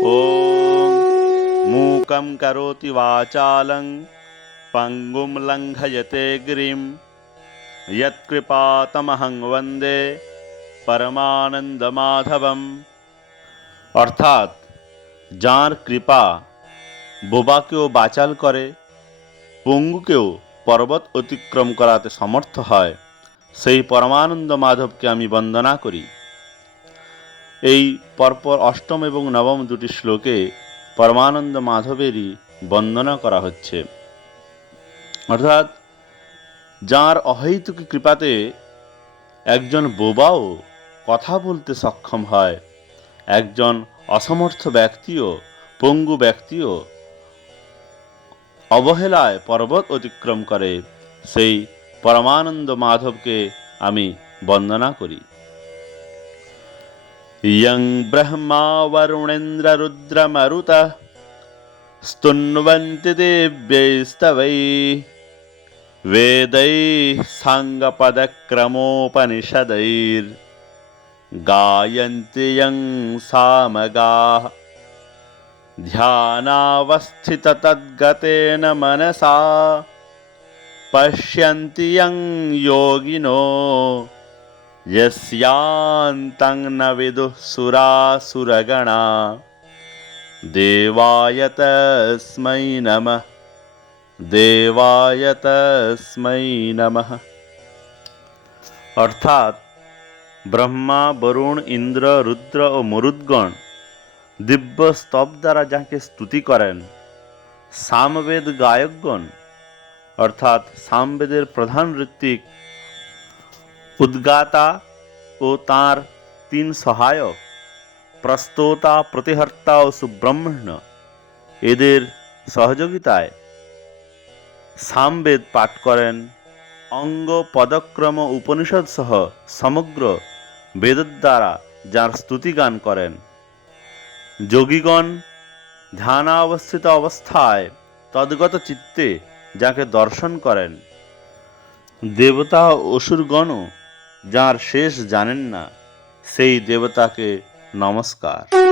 ॐ मूकं करोति वाचालं पङ्गुं लङ्घयते गिरिं यत्कृपातमहं वन्दे পরমানন্দমাধবম অর্থাৎ যাঁর কৃপা বোবাকেও বাচাল করে পঙ্গুকেও পর্বত অতিক্রম করাতে সমর্থ হয় সেই পরমানন্দ মাধবকে আমি বন্দনা করি এই পরপর অষ্টম এবং নবম দুটি শ্লোকে পরমানন্দ মাধবেরই বন্দনা করা হচ্ছে। অর্থাৎ, যাঁর অহৈতুক কৃপাতে একজন বোবাও কথা বলতে সক্ষম হয়, একজন অসমর্থ ব্যক্তিও, পঙ্গু ব্যক্তিও অবহেলায় পর্বত অতিক্রম করে, সেই পরমানন্দ মাধবকে আমি বন্দনা করি। यं ब्रह्मा वरुणेन्द्ररुद्रमरुतः स्तुन्वन्ति देव्यैस्तवै। वेदैः साङ्गपदक्रमोपनिषदैर्गायन्ति यं सामगाः। ध्यानावस्थिततद्गतेन मनसा। पश्यन्ति यं योगिनो। यस्यान्तं न विदुः सुरासुरगणा। देवाय तस्मै नमः। देवाय तस्मै नमः। अर्थात ब्रह्मा, वरुण, इंद्र, रुद्र और मरुद्गण दिव्य स्तब द्वारा যাকে स्तुति करें सामवेद गायकगण, अर्थात सामवेदर प्रधान ঋত্বিক উদ্গাতা ও তাঁর তিন সহায়ক। প্রস্তোতা প্রতিহর্তা ও সুব্রহ্মণ্য। এদের সহযোগিতায় সামবেদ পাঠ করেন। অঙ্গ পদক্রম উপনিষদ সহ সমগ্র বেদদ্বারা যার স্তুতিগান করেন। যোগীগণ ধ্যানাবস্থিত অবস্থায় তদ্গত চিত্তে যাকে দর্শন করেন। দেবতা অসুরগণও যার শেষ জানেন না সেই দেবতাকে নমস্কার।